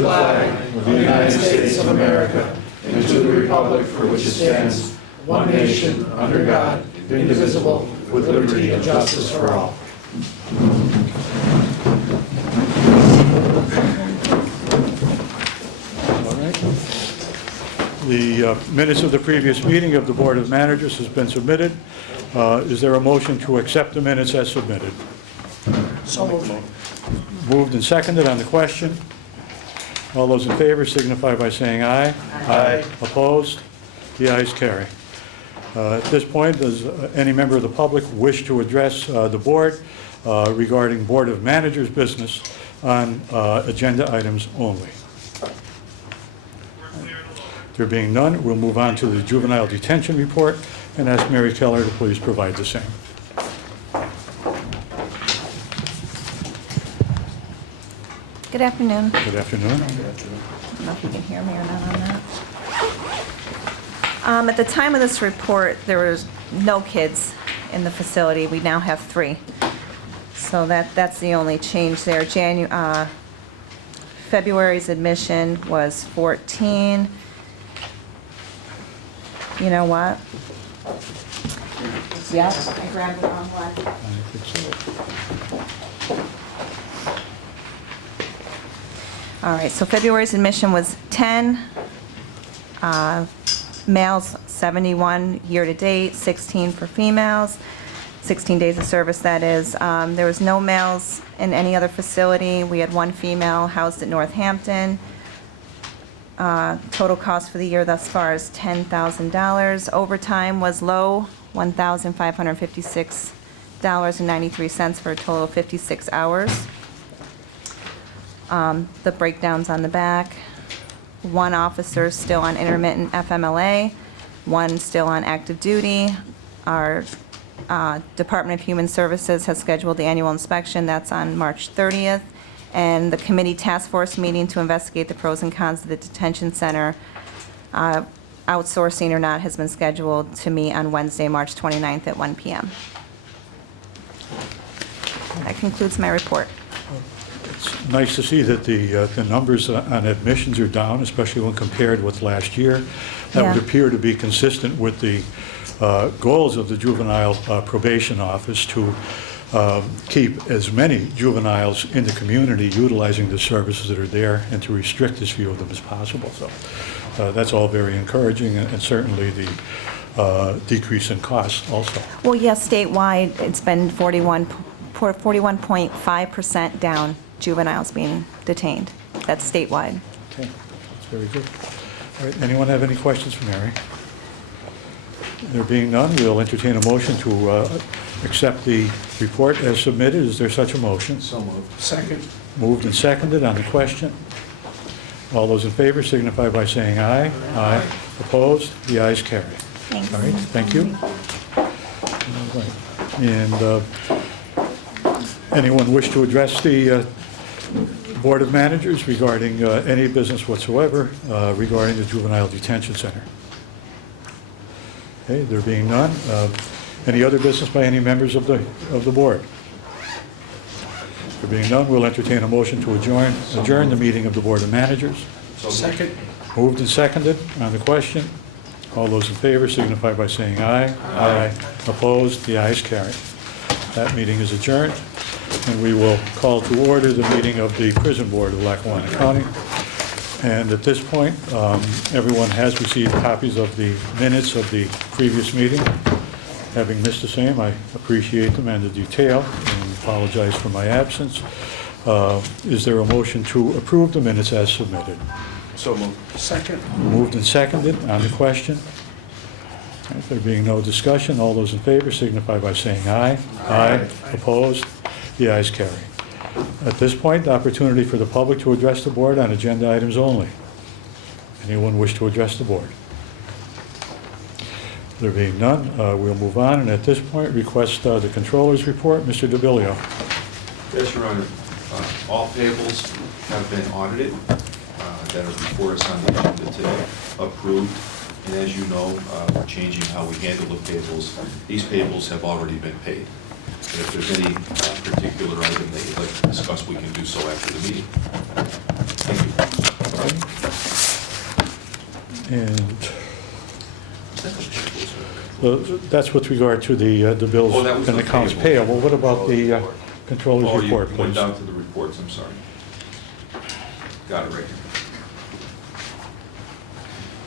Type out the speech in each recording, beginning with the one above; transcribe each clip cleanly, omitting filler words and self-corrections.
the flag of the United States of America and to the republic for which it stands, one nation, under God, indivisible, with liberty and justice for all. All right. The minutes of the previous meeting of the Board of Managers has been submitted. Is there a motion to accept the minutes as submitted? So moved. Moved and seconded on the question. All those in favor signify by saying aye. Aye. Opposed? The ayes carry. At this point, does any member of the public wish to address the board regarding Board of Managers business on agenda items only? There being none, we'll move on to the juvenile detention report and ask Mary Keller to please provide the same. Good afternoon. Good afternoon. I don't know if you can hear me or not on that. At the time of this report, there was no kids in the facility. We now have 3. So that's the only change there. February's admission was 14. You know what? Yep, I grabbed the wrong one. I think so. All right, so February's admission was 10. Males, 71 year-to-date, 16 for females, 16 days of service, that is. There was no males in any other facility. We had 1 female housed at Northampton. Total cost for the year thus far is $10,000. Overtime was low, $1,556.93 for a total of 56 hours. The breakdowns on the back. 1 officer still on intermittent FMLA, 1 still on active duty. Our Department of Human Services has scheduled the annual inspection. That's on March 30th. And the committee task force meeting to investigate the pros and cons of the detention center, outsourcing or not, has been scheduled to meet on Wednesday, March 29th at 1 p.m. That concludes my report. It's nice to see that the numbers on admissions are down, especially when compared with last year. That would Yeah. appear to be consistent with the goals of the Juvenile Probation Office to keep as many juveniles in the community utilizing the services that are there and to restrict as few of them as possible. So that's all very encouraging, and certainly the decrease in costs also. Well, yes, statewide, it's been 41.5% down juveniles being detained. That's statewide. Okay, that's very good. All right, anyone have any questions for Mary? There being none, we'll entertain a motion to accept the report as submitted. Is there such a motion? So moved. Second. Moved and seconded on the question. All those in favor signify by saying aye. Aye. Opposed? The ayes carry. Thanks. All right, thank you. All right. And anyone wish to address the Board of Managers regarding any business whatsoever regarding the Juvenile Detention Center? Okay, there being none, any other business by any members of the board? There being none, we'll entertain a motion to adjourn the meeting of the Board of Managers. Second. Moved and seconded on the question. All those in favor signify by saying aye. Aye. Opposed? The ayes carry. That meeting is adjourned, and we will call to order the meeting of the Prison Board of Lackawanna County. And at this point, everyone has received copies of the minutes of the previous meeting. Having missed the same, I appreciate them and the detail, and apologize for my absence. Is there a motion to approve the minutes as submitted? So moved. Second. Moved and seconded on the question. All right, there being no discussion, all those in favor signify by saying aye. Aye. Opposed? The ayes carry. At this point, the opportunity for the public to address the board on agenda items only. Anyone wish to address the board? There being none, we'll move on, and at this point, request the Controller's report. Mr. DeBilio. Yes, Your Honor. All payables have been audited that are before us on the agenda today, approved. And as you know, we're changing how we handle the payables. These payables have already been paid. And if there's any particular item that you'd like to discuss, we can do so after the meeting. Thank you. And that's with regard to the bills Oh, that was and the accounts payable. payable. What about the controller's Oh, you report, went please? down to the reports, I'm sorry. Got it right here.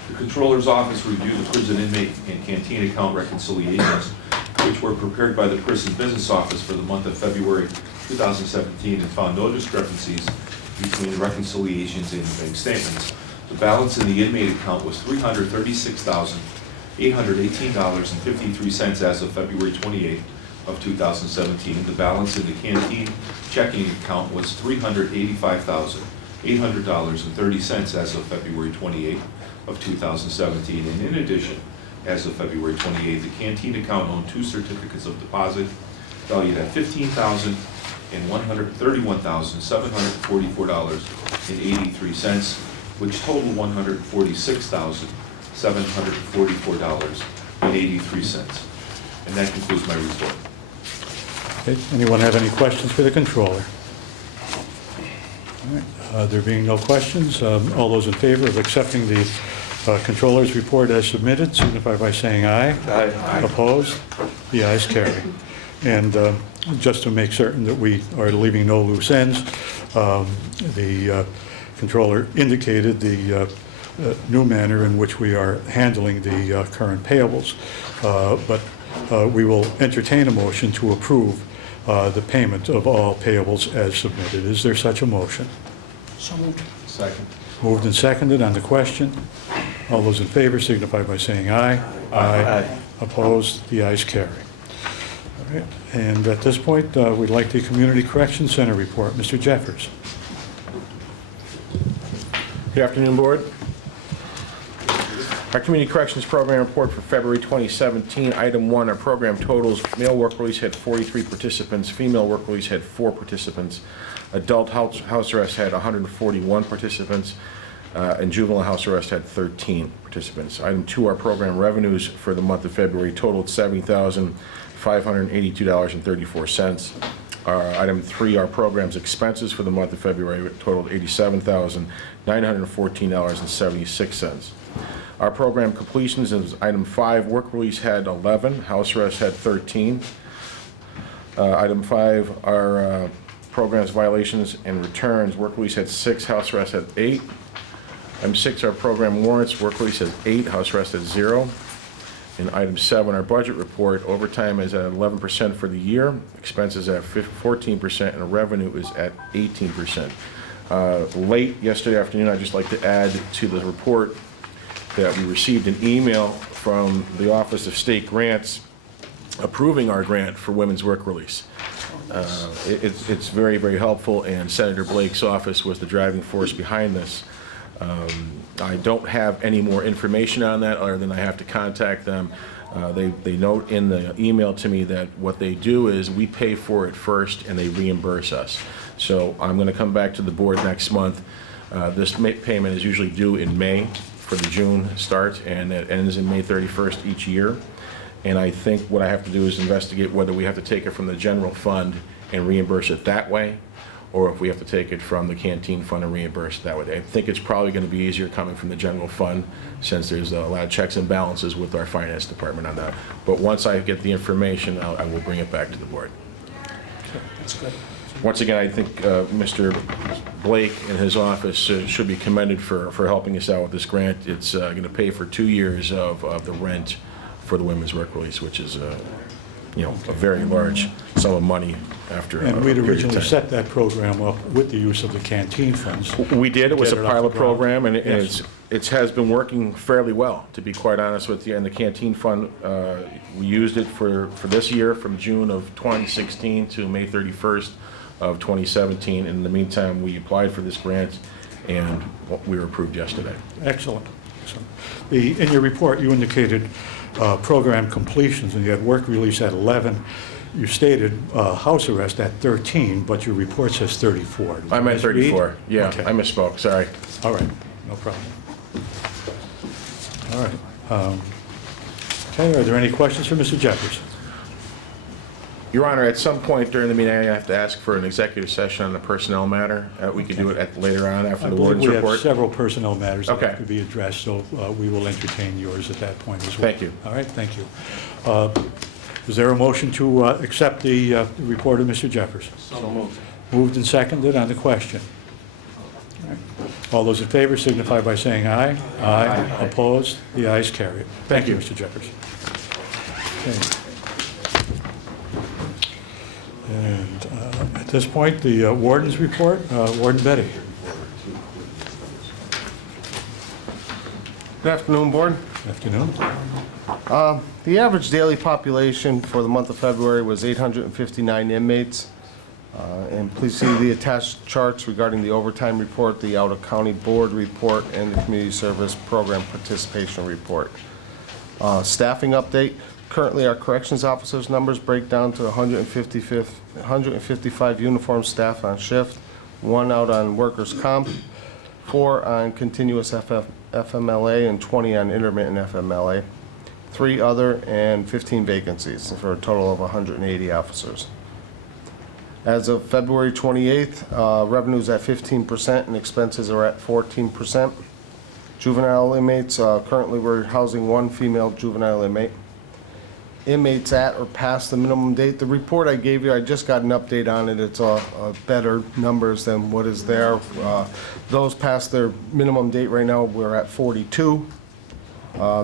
The Controller's Office reviewed the prison inmate and canteen account reconciliations, which were prepared by the Prison Business Office for the month of February 2017 and found no discrepancies between the reconciliations and bank statements. The balance in the inmate account was $336,818.53 as of February 28th of 2017. The balance in the canteen checking account was $385,800.30 as of February 28th of 2017. And in addition, as of February 28th, the canteen account owned 2 certificates of deposit valued at $15,000 and $131,744.83, which totaled $146,744.83. And that concludes my report. Okay, anyone have any questions for the controller? All right, there being no questions, all those in favor of accepting the controller's report as submitted, signify by saying aye. Aye. Opposed? The ayes carry. And just to make certain that we are leaving no loose ends, the controller indicated the new manner in which we are handling the current payables. But we will entertain a motion to approve the payment of all payables as submitted. Is there such a motion? So moved. Second. Moved and seconded on the question. All those in favor signify by saying aye. Aye. Opposed? The ayes carry. All right. And at this point, we'd like the Community Correction Center report. Mr. Jeffers. Good afternoon, Board. Our Community Corrections Program report for February 2017. Item 1, our program totals. Male work release had 43 participants. Female work release had 4 participants. Adult house arrest had 141 participants. And juvenile house arrest had 13 participants. Item 2, our program revenues for the month of February totaled $70,582.34. Item 3, our program's expenses for the month of February totaled $87,914.76. Our program completions is item 5, work release had 11, house arrest had 13. Item 5, our program's violations and returns, work release had 6, house arrest had 8. Item 6, our program warrants, work release has 8, house arrest has 0. And item 7, our budget report, overtime is at 11% for the year, expenses at 14%, and revenue is at 18%. Late yesterday afternoon, I'd just like to add to the report that we received an email from the Office of State Grants approving our grant for women's work release. It's very, very helpful, and Senator Blake's office was the driving force behind this. I don't have any more information on that other than I have to contact them. They note in the email to me that what they do is we pay for it first and they reimburse us. So I'm going to come back to the board next month. This payment is usually due in May for the June start, and it ends in May 31st each year. And I think what I have to do is investigate whether we have to take it from the general fund and reimburse it that way, or if we have to take it from the canteen fund and reimburse it that way. I think it's probably going to be easier coming from the general fund, since there's a lot of checks and balances with our finance department on that. But once I get the information, I will bring it back to the board. That's good. Once again, I think Mr. Blake and his office should be commended for helping us out with this grant. It's going to pay for 2 years of the rent for the women's work release, which is a very large sum of money after a And we'd period of originally time. set that program up with the use of the canteen funds. We did. It was Get a it off the pilot ground. program, and Yes. it has been working fairly well, to be quite honest with you. And the canteen fund, we used it for this year from June of 2016 to May 31st of 2017. In the meantime, we applied for this grant, and we were approved yesterday. Excellent. Excellent. In your report, you indicated program completions, and you had work release at 11. You stated house arrest at 13, but your report says 34. Did I you meant misread? 34. Yeah, Okay. I misspoke. Sorry. All right, no problem. All right. Okay, are there any questions for Mr. Jeffers? Your Honor, at some point during the meeting, I have to ask for an executive session on the personnel matter. We could do it later on after I the believe warden's we have report. several personnel matters that Okay. have to be addressed, so we will entertain yours at that point as well. Thank you. All right, thank you. Is there a motion to accept the report of Mr. Jeffers? So moved. Moved and seconded on the question. All right. All those in favor signify by saying aye. Aye. Opposed? The ayes carry it. Thank you, Mr. Jeffers. Okay. And at this point, the warden's report. Warden Betty. Good afternoon, Board. Afternoon. The average daily population for the month of February was 859 inmates. And please see the attached charts regarding the overtime report, the out-of-county board report, and the community service program participation report. Staffing update. Currently, our corrections officers' numbers break down to 155 uniformed staff on shift, 1 out on workers' comp, 4 on continuous FMLA, and 20 on intermittent FMLA, 3 other, and 15 vacancies, for a total of 180 officers. As of February 28th, revenues at 15% and expenses are at 14%. Juvenile inmates, currently we're housing 1 female juvenile inmate. Inmates at or past the minimum date. The report I gave you, I just got an update on it. It's better numbers than what is there. Those past their minimum date right now, we're at 42.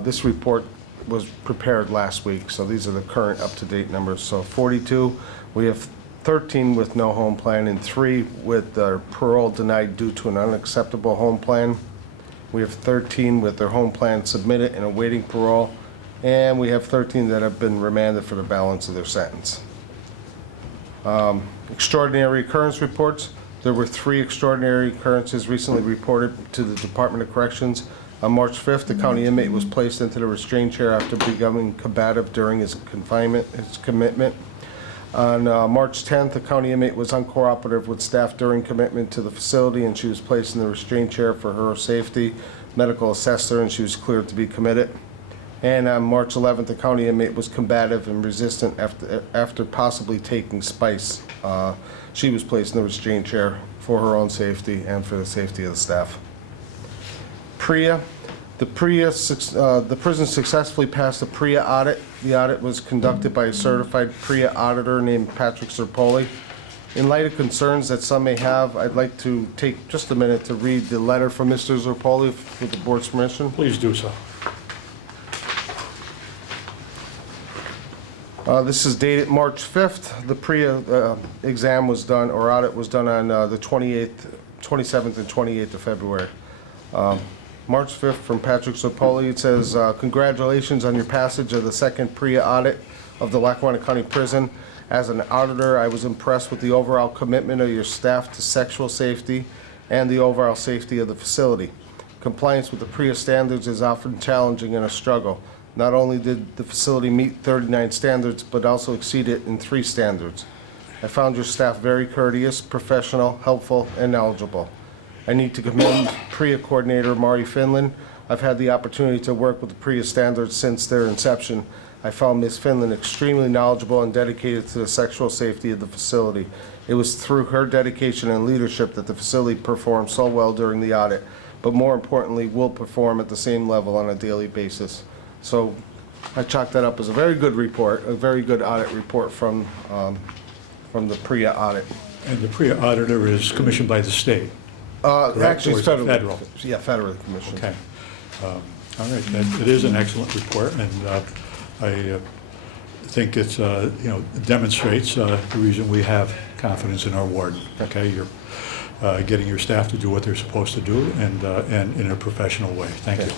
This report was prepared last week, so these are the current up-to-date numbers. So 42, we have 13 with no home plan and 3 with their parole denied due to an unacceptable home plan. We have 13 with their home plan submitted and awaiting parole. And we have 13 that have been remanded for the balance of their sentence. Extraordinary occurrence reports. There were 3 extraordinary occurrences recently reported to the Department of Corrections. On March 5th, the county inmate was placed into the restraint chair after becoming combative during his confinement, his commitment. On March 10th, the county inmate was uncooperative with staff during commitment to the facility, and she was placed in the restraint chair for her safety. Medical assessed her, and she was cleared to be committed. And on March 11th, the county inmate was combative and resistant after possibly taking spice. She was placed in the restraint chair for her own safety and for the safety of the staff. PREA. The prison successfully passed a PREA audit. The audit was conducted by a certified PREA auditor named Patrick Zerpoli. In light of concerns that some may have, I'd like to take just a minute to read the letter from Mr. Zerpoli with the board's permission. Please do so. This is dated March 5th. The PREA exam was done, or audit was done on the 27th and 28th of February. March 5th from Patrick Zerpoli. It says, congratulations on your passage of the second PREA audit of the Lackawanna County Prison. As an auditor, I was impressed with the overall commitment of your staff to sexual safety and the overall safety of the facility. Compliance with the PREA standards is often challenging and a struggle. Not only did the facility meet 39 standards, but also exceeded in 3 standards. I found your staff very courteous, professional, helpful, and knowledgeable. I need to commend PREA coordinator Mari Finland. I've had the opportunity to work with the PREA standards since their inception. I found Ms. Finland extremely knowledgeable and dedicated to the sexual safety of the facility. It was through her dedication and leadership that the facility performed so well during the audit, but more importantly, will perform at the same level on a daily basis. So I chalk that up as a very good report, a very good audit report from the PREA audit. And the PREA auditor is commissioned by the state. Actually, it's Or federal. federal? Yeah, federally commissioned. Okay. All right, it is an excellent report, and I think it's, demonstrates the reason we have confidence in our warden. Okay, you're getting your staff to do what they're supposed to do, and in a professional way. Thank you.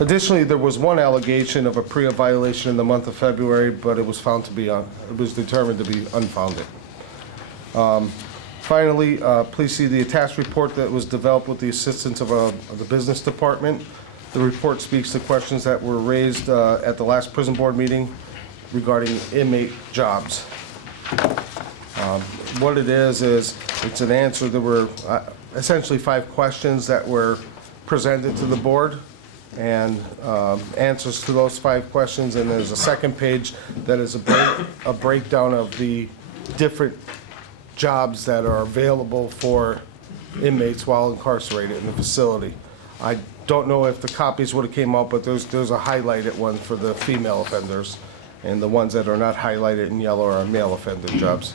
Additionally, there was one allegation of a PREA violation in the month of February, but it was found to be, it was determined to be unfounded. Finally, please see the attached report that was developed with the assistance of the business department. The report speaks to questions that were raised at the last prison board meeting regarding inmate jobs. What it is it's an answer. There were essentially 5 questions that were presented to the board, and answers to those 5 questions. And there's a second page that is a breakdown of the different jobs that are available for inmates while incarcerated in the facility. I don't know if the copies would have came out, but there's a highlighted one for the female offenders, and the ones that are not highlighted in yellow are male offender jobs.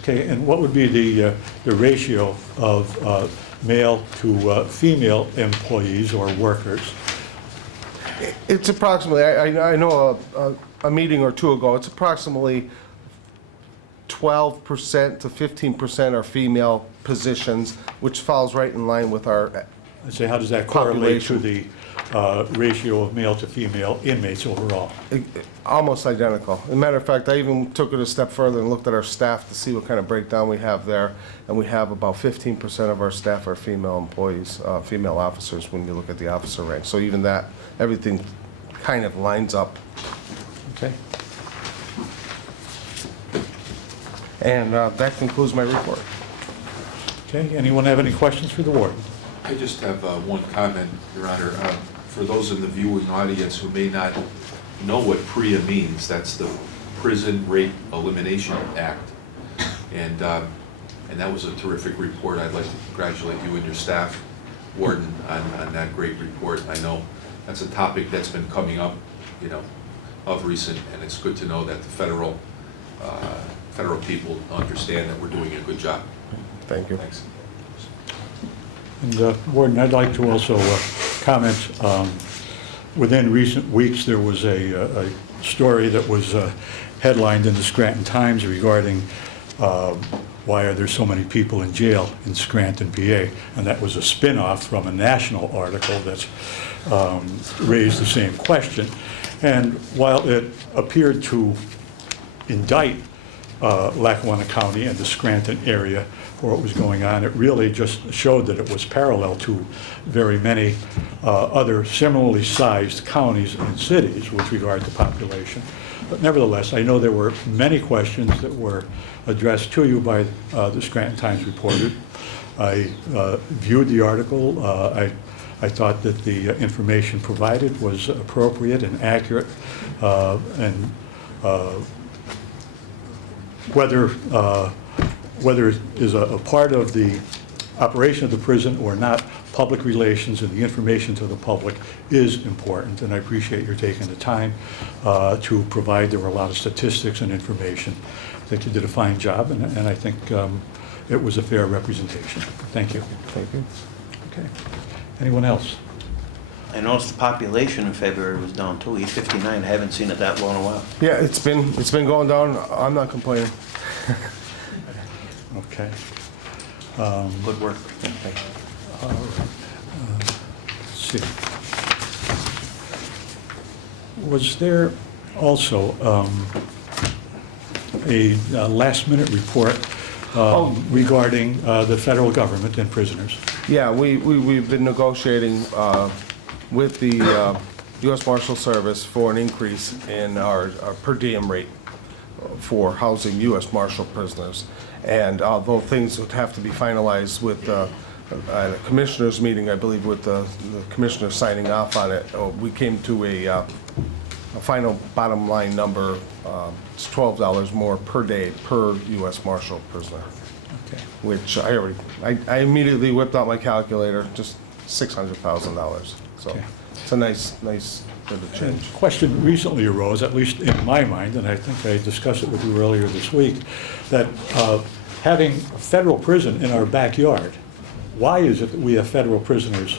Okay, and what would be the ratio of male to female employees or workers? It's approximately, I know a meeting or two ago, it's approximately 12% to 15% are female positions, which falls right in line with our Let's say, how does that correlate to population. the ratio of male to female inmates overall? Almost identical. As a matter of fact, I even took it a step further and looked at our staff to see what kind of breakdown we have there, and we have about 15% of our staff are female employees, female officers, when you look at the officer rank. So even that, everything kind of lines up. Okay. And that concludes my report. Okay, anyone have any questions for the warden? I just have one comment, Your Honor. For those in the viewing audience who may not know what PREA means, that's the Prison Rape Elimination Act. And that was a terrific report. I'd like to congratulate you and your staff, Warden, on that great report. I know that's a topic that's been coming up, you know, of recent, and it's good to know that the federal people understand that we're doing a good job. Thank you. Thanks. And Warden, I'd like to also comment, within recent weeks, there was a story that was headlined in the Scranton Times regarding why are there so many people in jail in Scranton, PA? And that was a spin-off from a national article that's raised the same question. And while it appeared to indict Lackawanna County and the Scranton area for what was going on, it really just showed that it was parallel to very many other similarly sized counties and cities with regard to population. But nevertheless, I know there were many questions that were addressed to you by the Scranton Times reporter. I viewed the article. I thought that the information provided was appropriate and accurate, and whether it is a part of the operation of the prison or not, public relations and the information to the public is important, and I appreciate your taking the time to provide. There were a lot of statistics and information. I think you did a fine job, and I think it was a fair representation. Thank you. Thank you. Okay. Anyone else? I noticed the population in February was down too, 859. I haven't seen it that low in a while. Yeah, it's been going down. I'm not complaining. Okay. Good work. Thank you. All right. Let's see. Was there also a last-minute report regarding the federal government and prisoners? Yeah, we've been negotiating with the U.S. Marshal Service for an increase in our per diem rate for housing U.S. Marshal prisoners. And although things would have to be finalized with at a commissioner's meeting, I believe, with the commissioner signing off on it, we came to a final bottom line number. It's $12 more per day per U.S. Marshal prisoner. Okay. Which I immediately whipped out my calculator, just $600,000. So Okay. it's a nice bit of change. A question recently arose, at least in my mind, and I think I discussed it with you earlier this week, that having a federal prison in our backyard, why is it that we have federal prisoners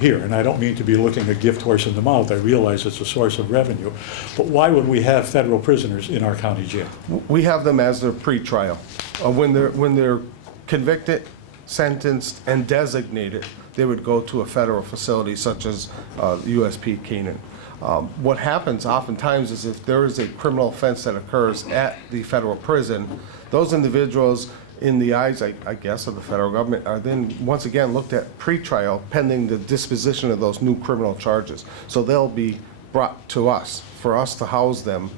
here? And I don't mean to be looking a gift horse in the mouth. I realize it's a source of revenue. But why would we have federal prisoners in our county jail? We have them as their pretrial. When they're convicted, sentenced, and designated, they would go to a federal facility such as USP Canaan. What happens oftentimes is if there is a criminal offense that occurs at the federal prison, those individuals, in the eyes, I guess, of the federal government, are then once again looked at pretrial pending the disposition of those new criminal charges. So they'll be brought to us for us to house them.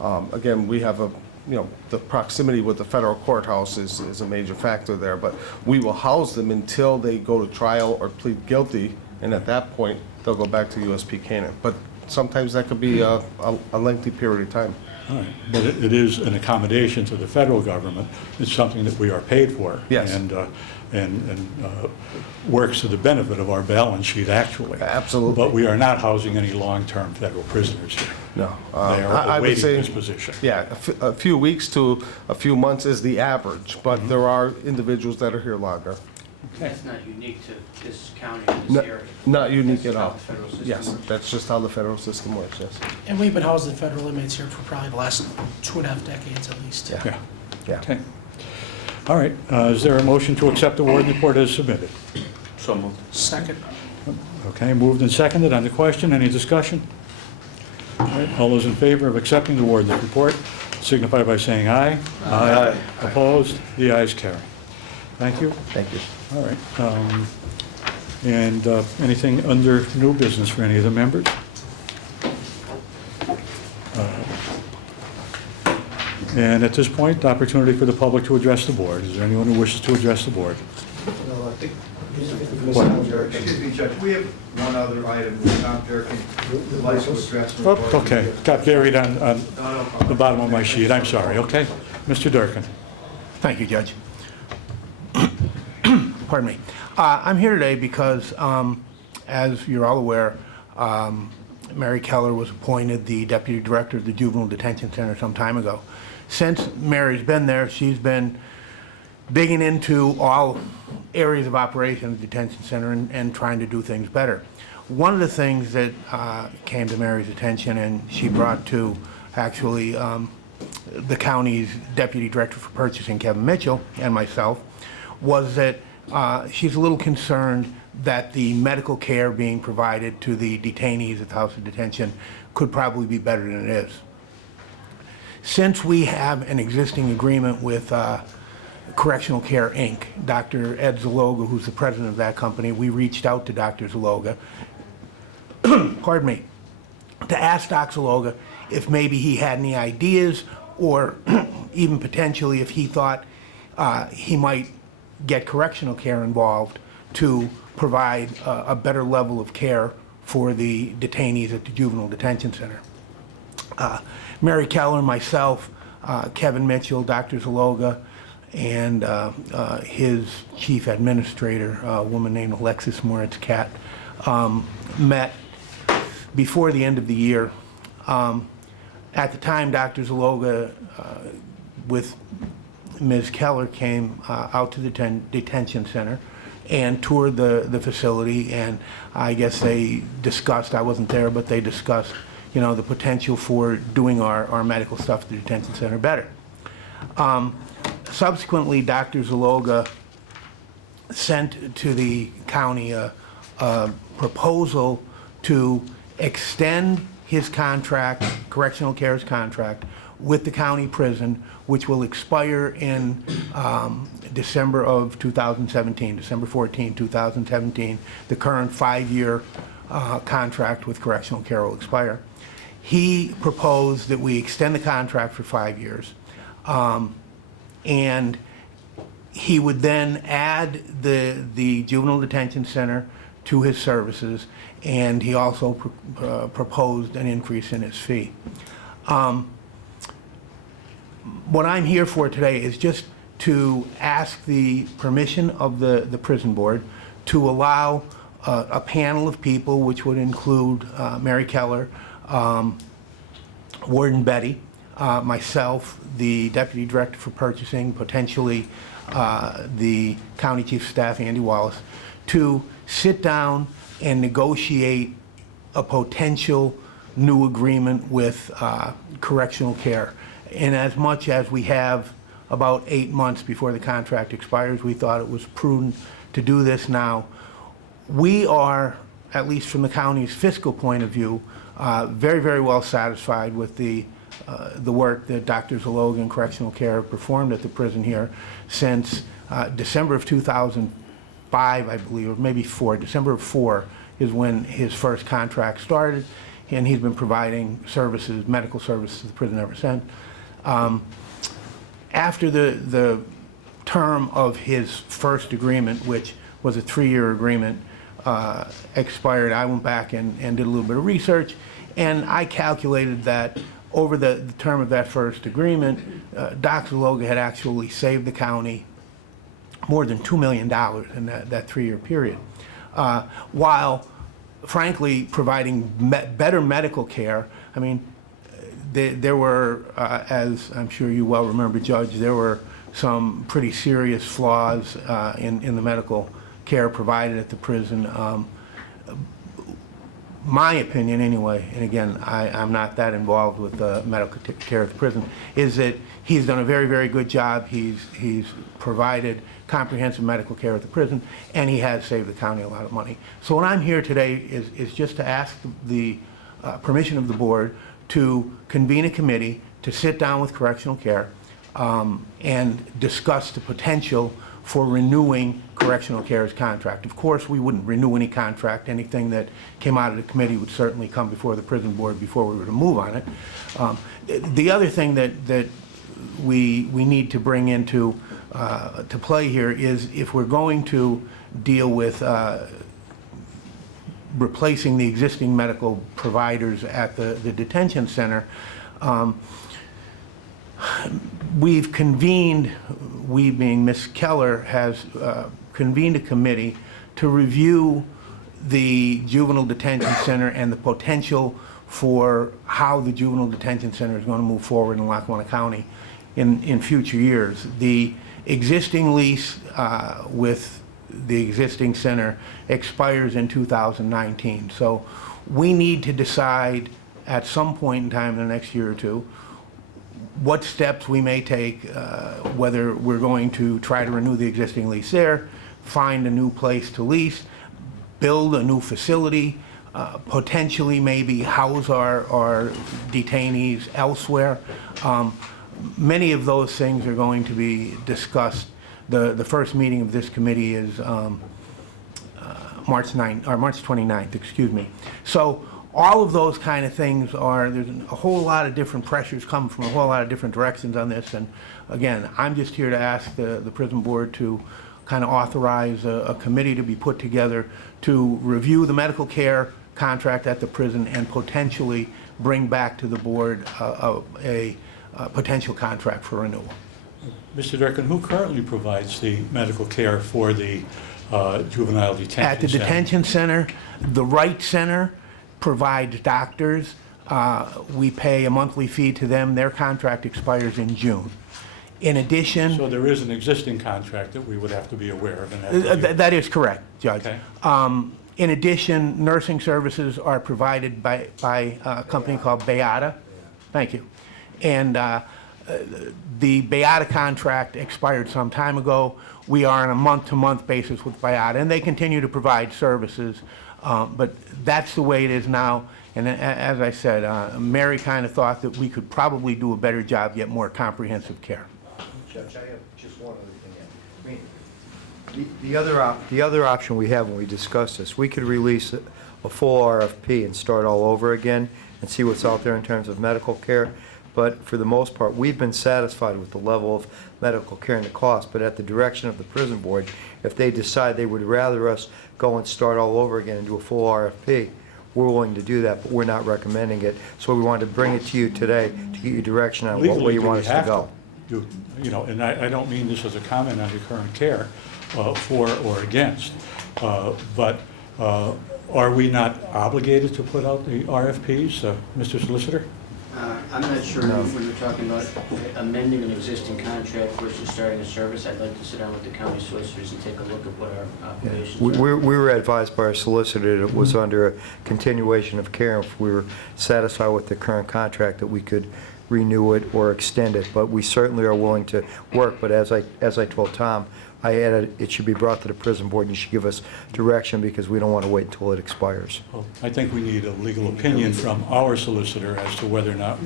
Again, we have a the proximity with the federal courthouse is a major factor there. But we will house them until they go to trial or plead guilty, and at that point, they'll go back to USP Canaan. But sometimes that could be a lengthy period of time. All right, but it is an accommodation to the federal government. It's something that we are paid for. Yes. And works to the benefit of our balance sheet, actually. Absolutely. But we are not housing any long-term federal prisoners here. No. They are I would awaiting say, disposition. yeah, a few weeks to a few months is the average, but there are individuals that are here longer. That's not unique to this county or No- this area. Not unique That's at how all. the federal system Yes, works. that's just how the federal system works, yes. And we've been housing federal inmates here for probably the last 2.5 decades at least. Yeah. Yeah. Yeah. Okay. All right, is there a motion to accept the ward report as submitted? So moved. Second. Okay, moved and seconded. On the question, any discussion? All right, all those in favor of accepting the ward report signify by saying aye. Aye. Opposed? The ayes carry. Thank you. Thank you. All right. And anything under new business for any of the members? And at this point, the opportunity for the public to address the board. Is there anyone who wishes to address the board? No, I think Excuse me, Judge, we have one other item that Tom Durkin would like to address. Oh, okay, got buried on the bottom of my sheet. I'm sorry, okay? Mr. Durkin. Thank you, Judge. Pardon me. I'm here today because, as you're all aware, Mary Keller was appointed the Deputy Director of the Juvenile Detention Center some time ago. Since Mary's been there, she's been digging into all areas of operation of the detention center and trying to do things better. One of the things that came to Mary's attention and she brought to actually the county's Deputy Director for Purchasing, Kevin Mitchell, and myself, was that she's a little concerned that the medical care being provided to the detainees at the House of Detention could probably be better than it is. Since we have an existing agreement with Correctional Care, Inc., Dr. Ed Zaloga, who's the president of that company, we reached out to Dr. Zaloga, pardon me, to ask Dr. Zaloga if maybe he had any ideas or even potentially if he thought he might get correctional care involved to provide a better level of care for the detainees at the Juvenile Detention Center. Mary Keller, myself, Kevin Mitchell, Dr. Zaloga, and his chief administrator, a woman named Alexis Moritz-Cat, met before the end of the year. At the time, Dr. Zaloga with Ms. Keller came out to the detention center and toured the facility, and I guess they discussed, I wasn't there, but they discussed, the potential for doing our medical stuff at the detention center better. Subsequently, Dr. Zaloga sent to the county a proposal to extend his contract, Correctional Care's contract, with the county prison, which will expire in December of 2017, December 14, 2017. The current 5-year contract with Correctional Care will expire. He proposed that we extend the contract for 5 years, and he would then add the Juvenile Detention Center to his services, and he also proposed an increase in his fee. What I'm here for today is just to ask the permission of the prison board to allow a panel of people, which would include Mary Keller, Warden Betty, myself, the Deputy Director for Purchasing, potentially the County Chief of Staff, Andy Wallace, to sit down and negotiate a potential new agreement with Correctional Care. And as much as we have about 8 months before the contract expires, we thought it was prudent to do this now. We are, at least from the county's fiscal point of view, very, very well satisfied with the work that Dr. Zaloga and Correctional Care have performed at the prison here since December of 2005, I believe, or maybe 4. December of 4 is when his first contract started, and he's been providing services, medical services to the prison ever since. After the term of his first agreement, which was a 3-year agreement, expired, I went back and did a little bit of research, and I calculated that over the term of that first agreement, Doc Zaloga had actually saved the county more than $2 million in that 3-year period, while frankly providing better medical care. I mean, there were, as I'm sure you well remember, Judge, there were some pretty serious flaws in the medical care provided at the prison. My opinion anyway, and again, I'm not that involved with medical care at the prison, is that he's done a very, very good job. He's provided comprehensive medical care at the prison, and he has saved the county a lot of money. So what I'm here today is just to ask the permission of the board to convene a committee to sit down with correctional care and discuss the potential for renewing correctional care's contract. Of course, we wouldn't renew any contract. Anything that came out of the committee would certainly come before the prison board before we were to move on it. The other thing that we need to bring into to play here is if we're going to deal with replacing the existing medical providers at the detention center, we've convened, we being Ms. Keller, has convened a committee to review the juvenile detention center and the potential for how the juvenile detention center is going to move forward in Lackawanna County in future years. The existing lease with the existing center expires in 2019. So we need to decide at some point in time in the next year or two what steps we may take, whether we're going to try to renew the existing lease there, find a new place to lease, build a new facility, potentially maybe house our detainees elsewhere. Many of those things are going to be discussed. The first meeting of this committee is March 29th, excuse me. So all of those kind of things there's a whole lot of different pressures coming from a whole lot of different directions on this. And again, I'm just here to ask the prison board to kind of authorize a committee to be put together to review the medical care contract at the prison and potentially bring back to the board a potential contract for renewal. Mr. Durkin, who currently provides the medical care for the juvenile detention center? At the detention center, the Wright Center provides doctors. We pay a monthly fee to them. Their contract expires in June. In addition... So there is an existing contract that we would have to be aware of. That is correct, Judge. Okay. In addition, nursing services are provided by a company called Beata. Thank you. And the Beata contract expired some time ago. We are on a month-to-month basis with Beata, and they continue to provide services. But that's the way it is now. And as I said, Mary kind of thought that we could probably do a better job, get more comprehensive care. Judge, I have just one other thing. I mean, the other option we have when we discuss this, we could release a full RFP and start all over again and see what's out there in terms of medical care. But for the most part, we've been satisfied with the level of medical care and the cost. But at the direction of the prison board, if they decide they would rather us go and start all over again and do a full RFP, we're willing to do that, but we're not recommending it. So we wanted to bring it to you today to get you direction on what way you want us to go. You know, and I don't mean this as a comment on your current care, for or against, but are we not obligated to put out the RFPs, Mr. Solicitor? I'm not sure if when we're talking about amending an existing contract versus starting a service. I'd like to sit down with the county solicitors and take a look at what our obligations are. We were advised by our solicitor that it was under a continuation of care. If we were satisfied with the current contract, that we could renew it or extend it. But we certainly are willing to work. But as I told Tom, I added it should be brought to the prison board and you should give us direction because we don't want to wait until it expires. Well, I think we need a legal opinion from our solicitor as to whether or not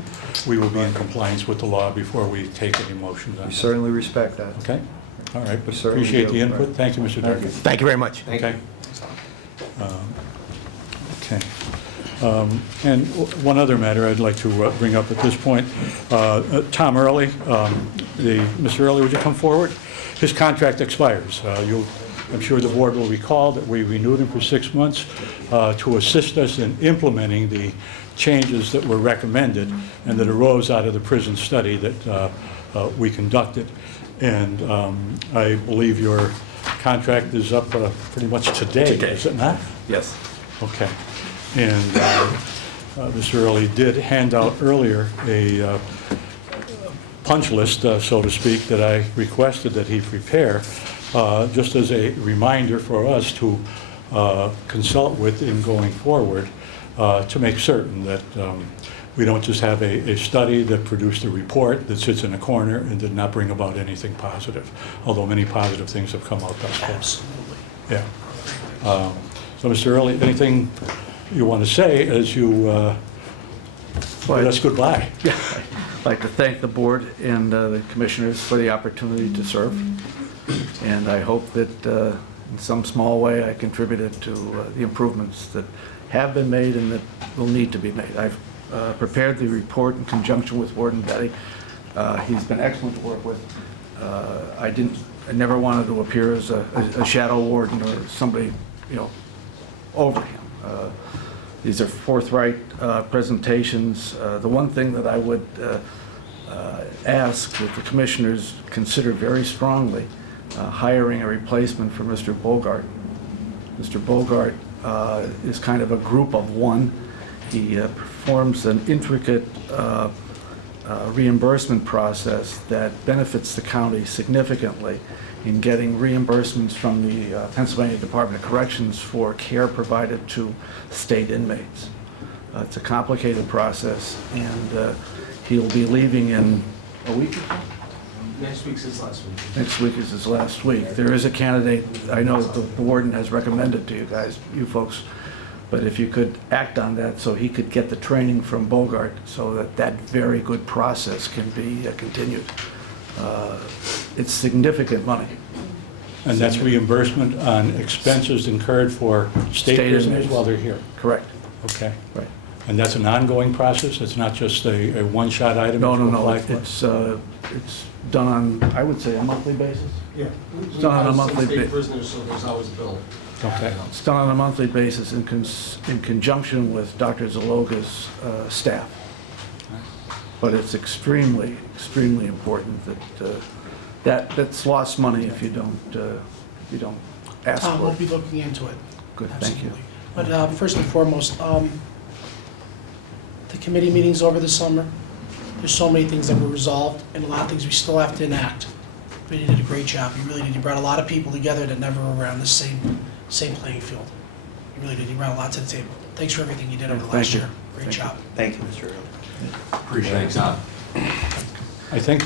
we will be in compliance with the law before we take any motions on We that. certainly respect that. Okay? All right, but certainly appreciate do. the input. Thank you, Mr. Durkin. Thank you very much. Okay. Okay. And one other matter I'd like to bring up at this point. Tom Early, Mr. Early, would you come forward? His contract expires. I'm sure the board will recall that we renewed him for 6 months to assist us in implementing the changes that were recommended and that arose out of the prison study that we conducted. And I believe your contract is up pretty much today, is it not? Yes. Okay. And Mr. Early did hand out earlier a punch list, so to speak, that I requested that he prepare, just as a reminder for us to consult with in going forward to make certain that we don't just have a study that produced a report that sits in a corner and did not bring about anything positive, although many positive things have come out thus far. Absolutely. Yeah. So, Mr. Early, anything you want to say as you bid us goodbye? Yeah, I'd like to thank the board and the commissioners for the opportunity to serve. And I hope that in some small way I contributed to the improvements that have been made and that will need to be made. I've prepared the report in conjunction with Warden Betty. He's been excellent to work with. I never wanted to appear as a shadow warden or somebody, over him. These are forthright presentations. The one thing that I would ask that the commissioners consider very strongly hiring a replacement for Mr. Bogart. Mr. Bogart is kind of a group of one. He performs an intricate reimbursement process that benefits the county significantly in getting reimbursements from the Pennsylvania Department of Corrections for care provided to state inmates. It's a complicated process, and he'll be leaving in a week or so? Next week's his last week. Next week is his last week. There is a candidate I know the warden has recommended to you guys, you folks, but if you could act on that so he could get the training from Bogart so that that very good process can be continued. It's significant money. And that's reimbursement on expenses incurred for state prisoners inmates. while they're here? Correct. Okay. Right. And that's an ongoing process? It's not just a one-shot item? No, that you no, no. apply for? It's done on, I would say, a monthly basis. Yeah. It's done on a monthly basis. prisoners, so there's always a bill. Okay. It's done on a monthly basis in conjunction with Dr. Zaloga's staff. But it's extremely, extremely important that that's lost money if you don't ask for We'll it. be looking into it. Good, thank you. Absolutely. But first and foremost, the committee meetings over the summer, there's so many things that were resolved and a lot of things we still have to enact. But you did a great job. You really did. You brought a lot of people together that never were on the same playing field. You really did. You brought a lot to the table. Thanks for everything you did over the last year. Great job. Thank you, Mr. Early. Appreciate it. I think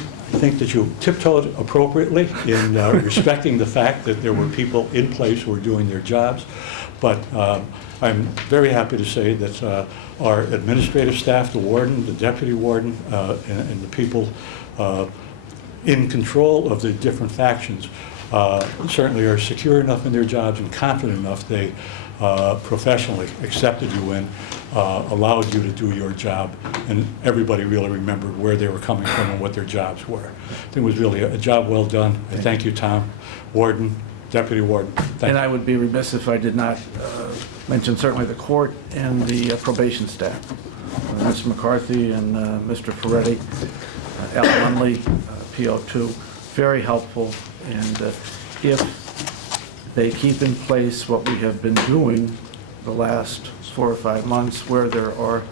that you tiptoed appropriately in respecting the fact that there were people in place who were doing their jobs. But I'm very happy to say that our administrative staff, the warden, the deputy warden, and the people in control of the different factions certainly are secure enough in their jobs and confident enough they professionally accepted you in, allowed you to do your job, and everybody really remembered where they were coming from and what their jobs were. I think it was really a job well done. I thank you, Tom, warden, deputy warden. Thank And you. I would be remiss if I did not mention certainly the court and the probation staff. Mr. McCarthy and Mr. Ferretti, Al Lumley, PO2, very helpful. And if they keep in place what we have been doing the last 4 or 5 months, where there are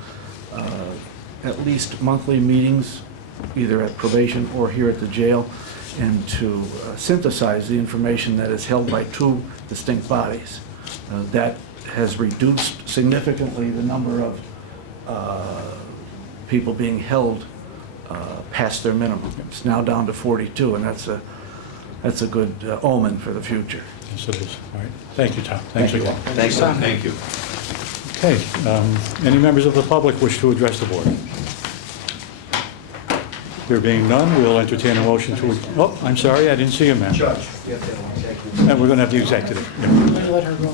at least monthly meetings, either at probation or here at the jail, and to synthesize the information that is held by 2 distinct bodies. That has reduced significantly the number of people being held past their minimum. It's now down to 42, and that's a good omen for the future. Yes, it is. All right. Thank you, Tom. Thanks again. Thank you. Thank you. Okay. Any members of the public wish to address the board? There being none, we'll entertain a motion to... Oh, I'm sorry, I didn't see you, ma'am. Judge, you have to have an executive. And we're going to have the executive. Yeah. Let her go.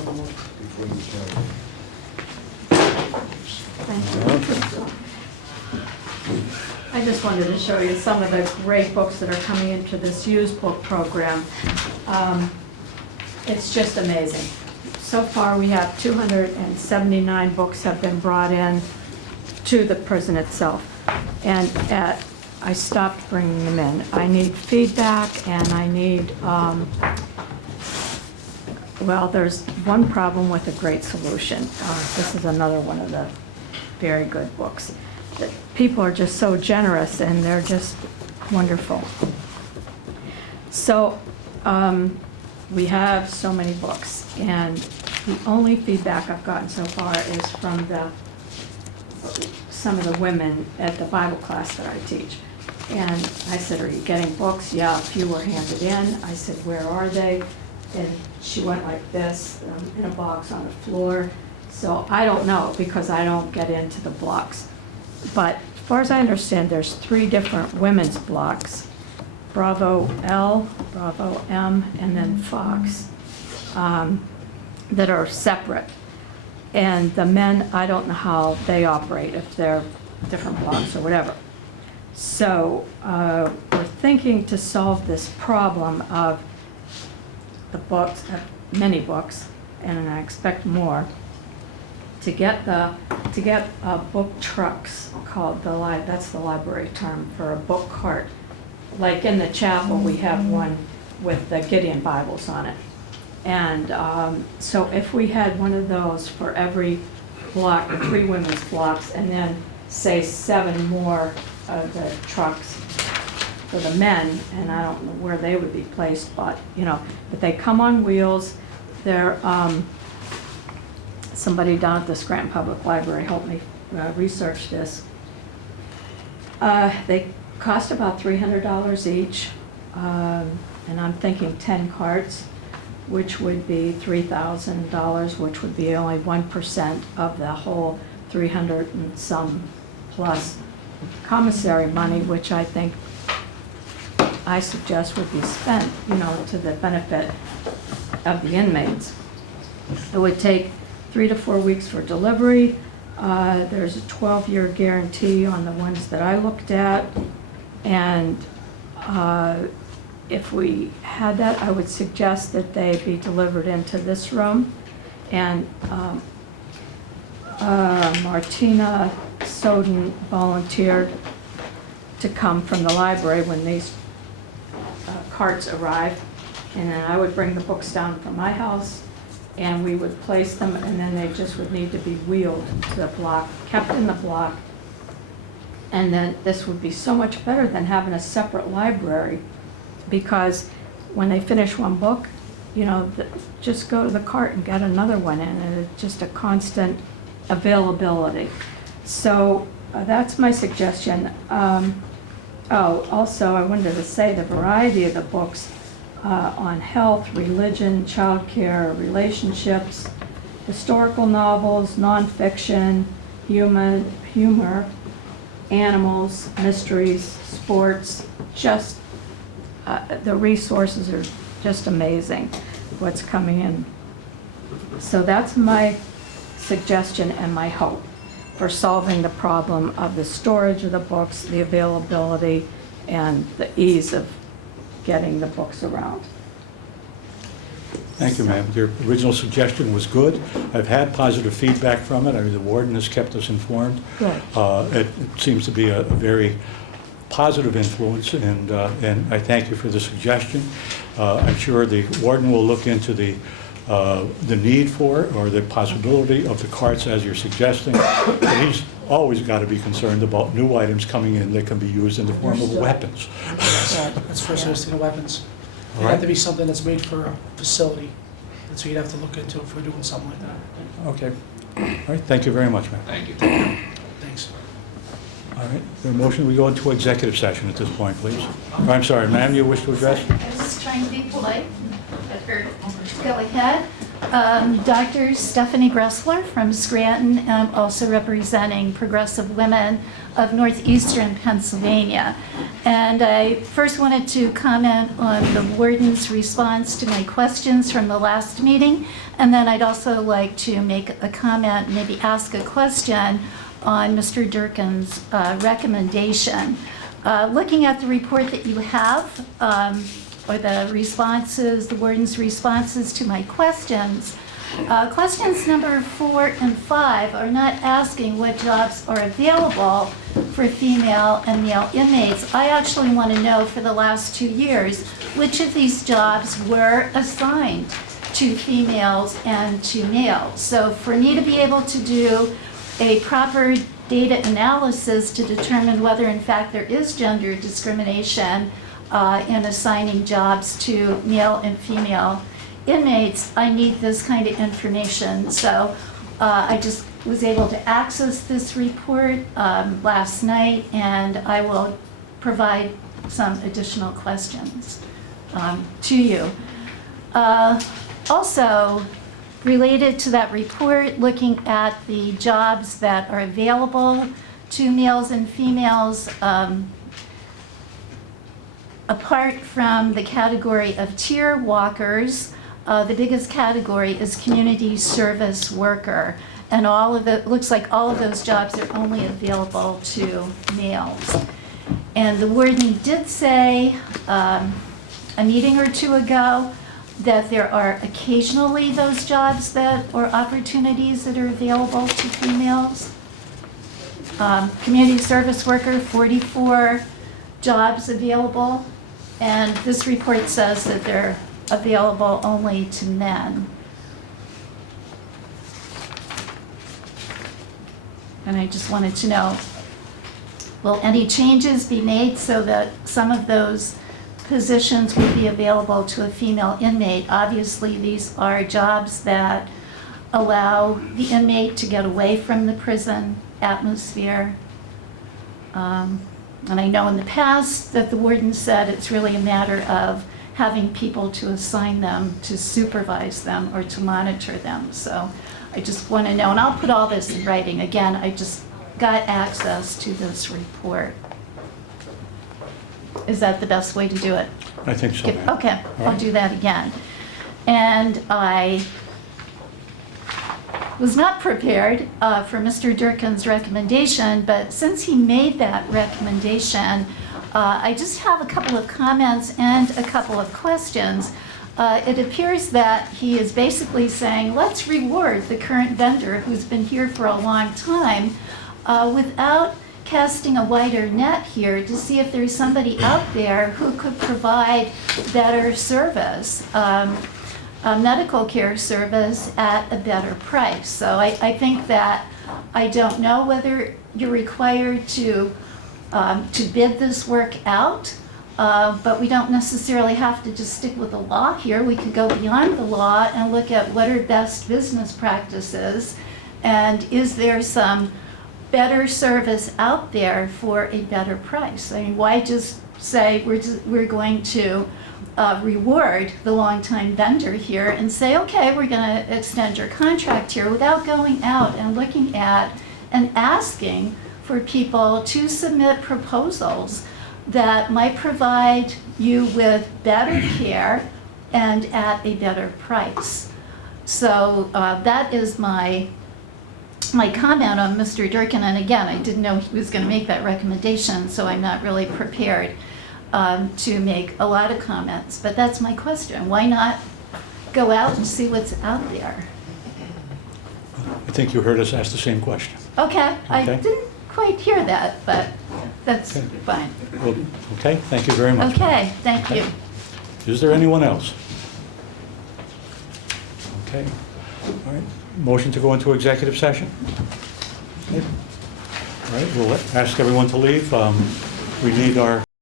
I just wanted to show you some of the great books that are coming into this used book program. It's just amazing. So far, we have 279 books have been brought in to the prison itself. And I stopped bringing them in. I need feedback, and I need, well, there's one problem with a great solution. This is another one of the very good books. People are just so generous, and they're just wonderful. So we have so many books, and the only feedback I've gotten so far is from some of the women at the Bible class that I teach. And I said, are you getting books? Yeah, a few were handed in. I said, where are they? And she went like this, in a box on the floor. So I don't know, because I don't get into the blocks. But as far as I understand, there's 3 different women's blocks: Bravo L, Bravo M, and then Fox, that are separate. And the men, I don't know how they operate, if they're different blocks or whatever. So we're thinking to solve this problem of the books, many books, and I expect more, to get book trucks called that's the library term for a book cart. Like in the chapel, we have one with the Gideon Bibles on it. And so if we had one of those for every block, 3 women's blocks, and then say 7 more of the trucks for the men, and I don't know where they would be placed, but but they come on wheels. They're somebody down at the Scranton Public Library helped me research this. They cost about $300 each, and I'm thinking 10 carts, which would be $3,000, which would be only 1% of the whole 300 and some plus commissary money, which I suggest would be spent, to the benefit of the inmates. It would take 3 to 4 weeks for delivery. There's a 12-year guarantee on the ones that I looked at, and if we had that, I would suggest that they be delivered into this room. And Martina Soden volunteered to come from the library when these carts arrive, and then I would bring the books down from my house, and we would place them, and then they just would need to be wheeled to the block, kept in the block. And then this would be so much better than having a separate library, because when they finish one book, just go to the cart and get another one in, and it's just a constant availability. So that's my suggestion. Also, I wanted to say the variety of the books on health, religion, childcare, relationships, historical novels, nonfiction, humor, animals, mysteries, sports, just the resources are just amazing, what's coming in. So that's my suggestion and my hope for solving the problem of the storage of the books, the availability, and the ease of getting the books around. Thank you, ma'am. Your original suggestion was good. I've had positive feedback from it. The warden has kept us informed. Good. It seems to be a very positive influence, and I thank you for the suggestion. I'm sure the warden will look into the need for or the possibility of the carts as you're suggesting. But he's always got to be concerned about new items coming in that can be used in the form of weapons. That's first listing of weapons. It'd have to be something that's made for a facility. That's what you'd have to look into if we're doing something like that. Okay. All right, thank you very much, ma'am. Thank you. Thanks. All right, the motion, we go into executive session at this point, please. Oh, I'm sorry, ma'am, you wish to address? I was just trying to be polite. Go ahead. Dr. Stephanie Gressler from Scranton, also representing Progressive Women of Northeastern Pennsylvania. And I first wanted to comment on the warden's response to my questions from the last meeting. And then I'd also like to make a comment, maybe ask a question on Mr. Durkin's recommendation. Looking at the report that you have, or the responses, the warden's responses to my questions, questions number 4 and 5 are not asking what jobs are available for female and male inmates. I actually want to know for the last 2 years which of these jobs were assigned to females and to males. So for me to be able to do a proper data analysis to determine whether in fact there is gender discrimination in assigning jobs to male and female inmates, I need this kind of information. So I just was able to access this report last night, and I will provide some additional questions to you. Also, related to that report, looking at the jobs that are available to males and females, apart from the category of tier walkers, the biggest category is community service worker. And all of it looks like all of those jobs are only available to males. And the warden did say a meeting or two ago that there are occasionally those jobs that, or opportunities that are available to females. Community service worker, 44 jobs available, and this report says that they're available only to men. And I just wanted to know, will any changes be made so that some of those positions would be available to a female inmate? Obviously, these are jobs that allow the inmate to get away from the prison atmosphere. And I know in the past that the warden said it's really a matter of having people to assign them, to supervise them, or to monitor them. So I just want to know, and I'll put all this in writing. Again, I just got access to this report. Is that the best way to do it? I think so, ma'am. Okay, All I'll right. do that again. And I was not prepared for Mr. Durkin's recommendation, but since he made that recommendation, I just have a couple of comments and a couple of questions. It appears that he is basically saying, let's reward the current vendor who's been here for a long time without casting a wider net here to see if there's somebody out there who could provide better service, medical care service at a better price. So I think that, I don't know whether you're required to bid this work out, but we don't necessarily have to just stick with the law here. We could go beyond the law and look at what are best business practices, and is there some better service out there for a better price? I mean, why just say we're going to reward the longtime vendor here and say, okay, we're going to extend your contract here, without going out and looking at and asking for people to submit proposals that might provide you with better care and at a better price. So that is my comment on Mr. Durkin. And again, I didn't know he was going to make that recommendation, so I'm not really prepared to make a lot of comments. But that's my question. Why not go out and see what's out there? I think you heard us ask the same question. Okay, I Okay. didn't quite hear that, but that's Okay. fine. Well, okay, thank you very much. Okay, thank you. Is there anyone else? Okay. All right. Motion to go into executive session? Okay. All right, we'll ask everyone to leave. We need our